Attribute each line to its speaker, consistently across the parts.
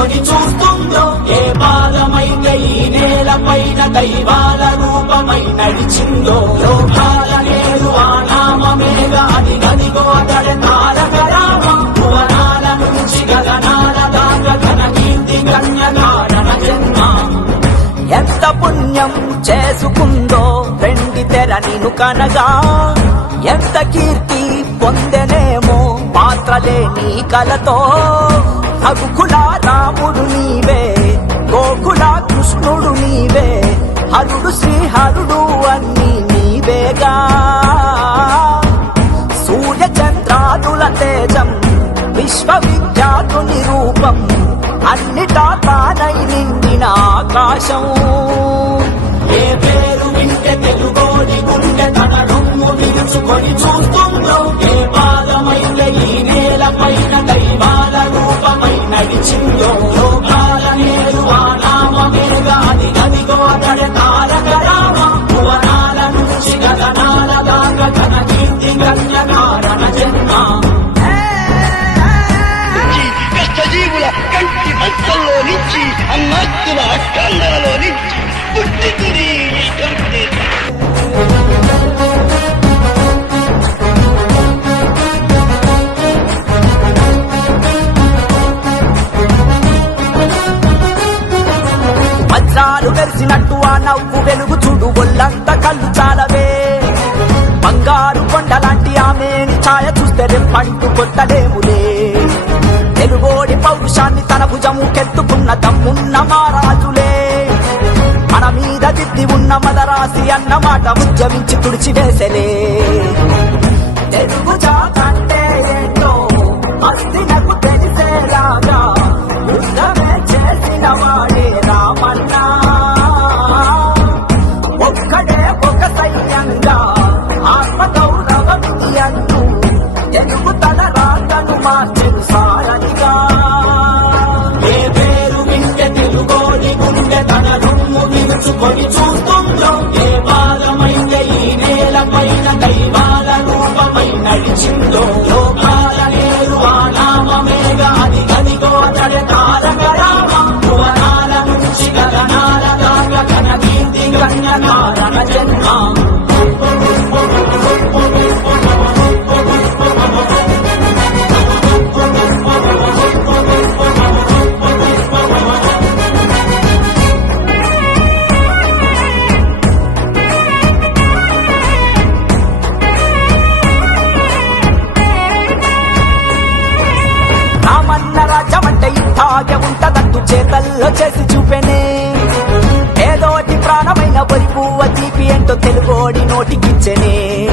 Speaker 1: విరుచుకొని చూస్తుందో ఏ పాదమైతే ఈ నేల పైన దైవాల రూపమై నడిచిందో లోకాల నేడు ఆ నామమేగా అది గదిగో అతడ తారక రామం భువనాల నుంచి గగనాల దాక ఘన కీర్తి గణ్య కారణ జన్మ.
Speaker 2: ఎంత పుణ్యం చేసుకుందో రెండి తెర నిను కనగా. ఎంత కీర్తి పొందెనేమో పాత్రలే నీ కలతో. అగుకులా రాముడు నీవే గోకుల కృష్ణుడు నీవే హరుడు శ్రీహరుడు అన్ని నీవేగా. సూర్య చంద్రాదుల తేజం విశ్వవిఖ్యాతుని రూపం అన్నిటా తానై నిండిన ఆకాశం.
Speaker 1: ఏ పేరు వింటే తెలుగోడి గుండె తన రొమ్ము విరుచుకొని చూస్తుందో ఏ రూపమై లోకాల నేడు ఆ నామమేగా అది గదిగో అతడి తారక రామ భువనాల నుంచి గగనాల దాకా కీర్తి గణ్య కారణ జన్మ
Speaker 3: కష్టజీవుల కంటి భక్తుల్లో నుంచి అన్నాత్తుల అష్టాంగలలో నుంచి పుట్టింది
Speaker 2: మెరిసినట్టు ఆ నవ్వు వెలుగు చూడు ఒళ్ళంత కళ్ళు చాలవే. బంగారు కొండలాంటి ఆమెని ఛాయ చూస్తే రెప్పంటూ కొట్టలేములే. తెలుగోడి పౌరుషాన్ని తన భుజము కెత్తుకున్న దమ్మున్న మారాజులే మన మీద దిద్ది ఉన్న మదరాసి అన్న మాట ఉద్యమించి తుడిచివేసలే. తెలుగు తన రాతను మార్చెను సారనిగా
Speaker 1: ఏ పేరు వింటే తెలుగోడి గుండె తన రొమ్ము విరుచుకొని చూస్తుందో ఏ పాదమైతే ఈ నేల పైన దైవాల రూపమై నడిచిందో లోకాల నేడు ఆ నామమేగా అది గదిగో అతడి తారక రామ భువనాల నుంచి గగనాల దాకా ఘన కీర్తి గంగ నారణ జన్మ
Speaker 2: చేతల్లో చేసి చూపెనే. ఏదోటి ప్రాణమైన వరి పువ్వ తీపి ఏంటో తెలుగోడి నోటికిచ్చెనే.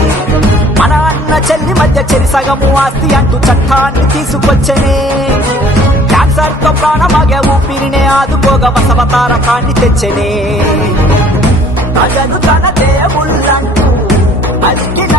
Speaker 2: మన అన్న చెల్లి మధ్య చెరి సగము ఆస్తి అంటూ చట్టాన్ని తీసుకొచ్చనే. క్యాన్సర్తో ప్రాణమాగే ఊపిరినే ఆదుకోగా వసవతారకాన్ని తెచ్చనే. ప్రజలు తన దేవుళ్ళంటూ అలికిన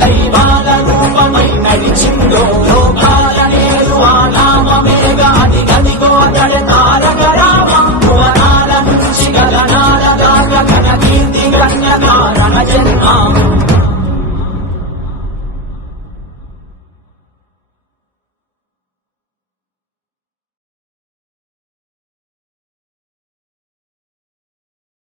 Speaker 1: దైవాల రూపమై నడిచిందో లోకాల నేడు ఆ నామమేగా అది గదిగో అతడు తారక రామ భువనాల నుంచి గగనాల దాక ఘన కీర్తి గణ్య కారణ జన్మ